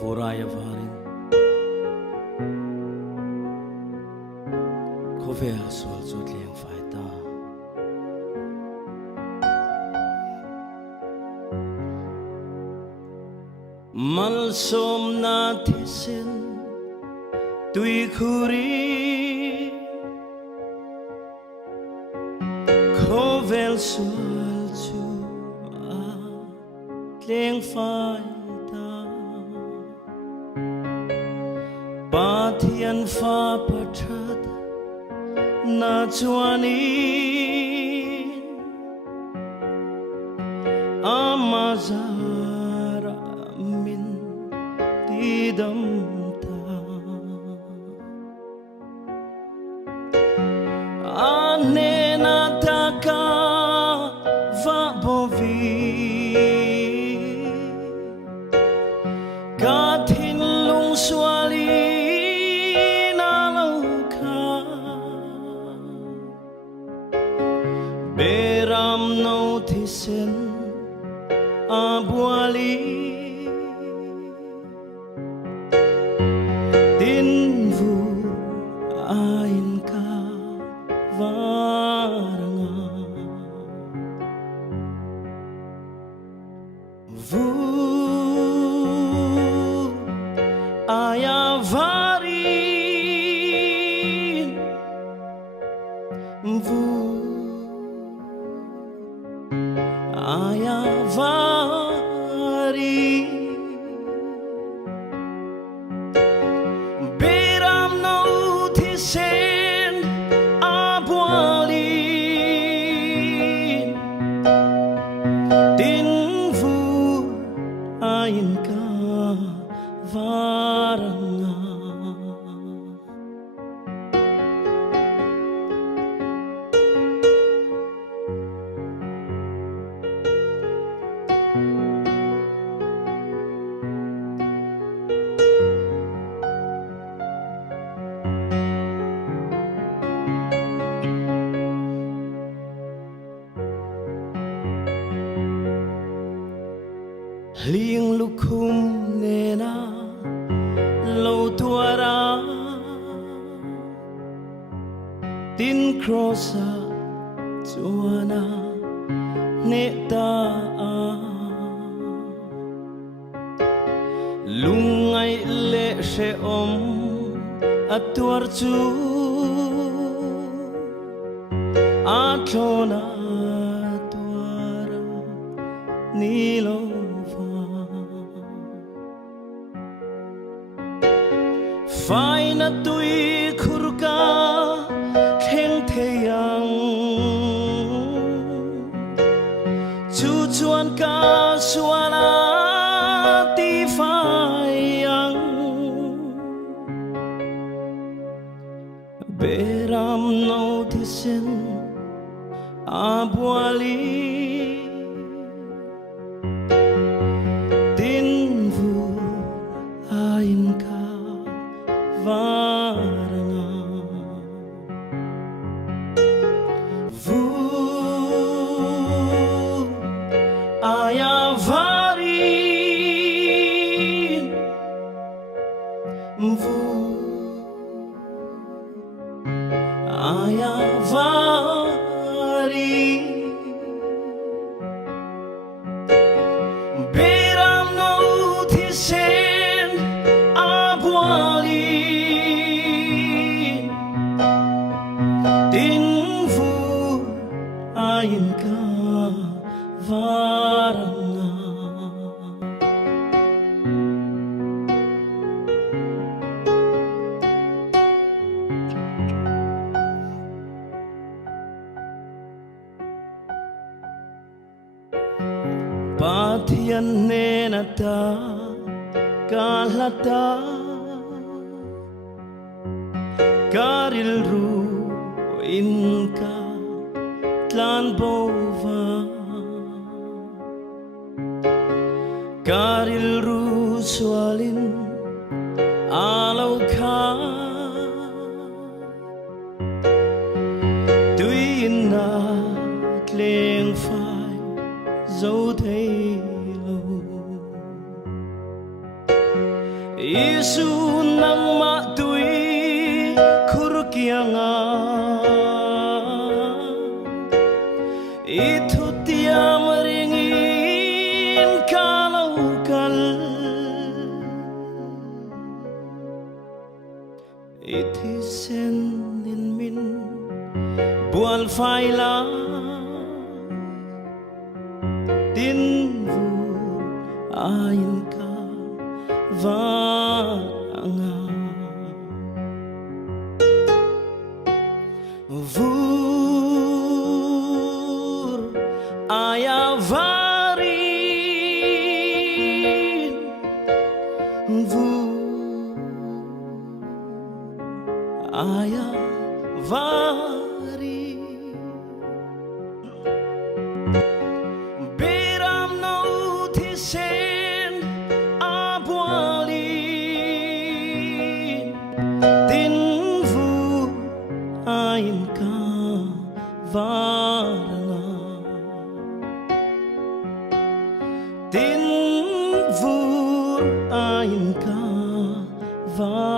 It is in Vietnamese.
voraya vârin khovea sual chu tliang fai ta mal som na thisen tui khuri khovel sual chu a tliang fai Pathian fa pathat na chuanin amazara min tidam ta anena taka va bovi kathin lung swali Beram no thisen abuali tin vu ain ka varanga vu aya varin vu aya vari beram no thisen abuali tin vu ain ka varanga Liang lukum nena lo tuara tin krosa tuana neta lungai le she atuar chu atona tuara nilo Phai na tui khurka theng theyang chu chuan ka suala ti phai yang beram no thisen abuali tin vu ain ka varanga vu aya varin vu aya varin beram no thisen abuali tin vu ain ka varanga Pathian nena ta kalata karil ru inka tlan bova karil ru swalin alo kha tuin na tleng phai zo thei lo Isu nang matui kurkianga Itu tiam ringin kalau kal Iti sen din min bual phai la Tin vu ayin ka vanga Vur aya varin Vur aya varin Biram no tisen abualin Tin vu ayin ka varanga Tin vur ayin ka varanga